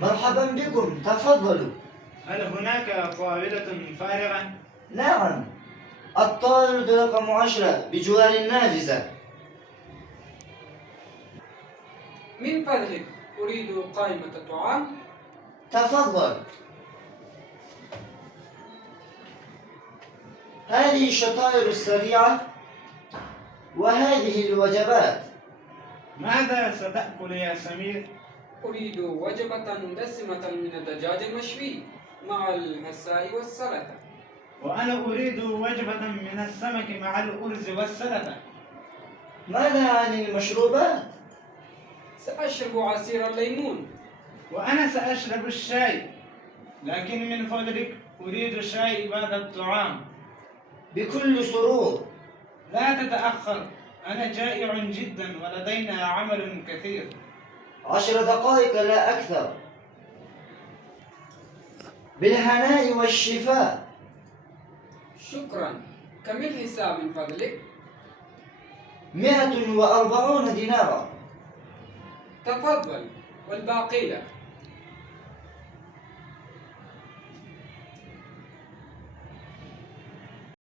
مرحبا بكم، تفضلوا. هل هناك طاولة فارغة؟ نعم، الطاولة رقم 10 بجوار النافذة. من فضلك أريد قائمة طعام. تفضل. هذه الشطائر السريعة وهذه الوجبات. ماذا ستأكل يا سمير؟ أريد وجبة دسمة من الدجاج المشوي مع العساء والسلطة. وأنا أريد وجبة من السمك مع الأرز والسلطة. ماذا عن المشروبات؟ سأشرب عصير الليمون. وأنا سأشرب الشاي، لكن من فضلك أريد شاي بعد الطعام. بكل سرور. لا تتأخر، أنا جائع جدا ولدينا عمل كثير. 10 دقائق لا أكثر. بالهناء والشفاء. شكرا. كم الحساب من فضلك؟ 140 دينارا. تفضل، والباقي لك.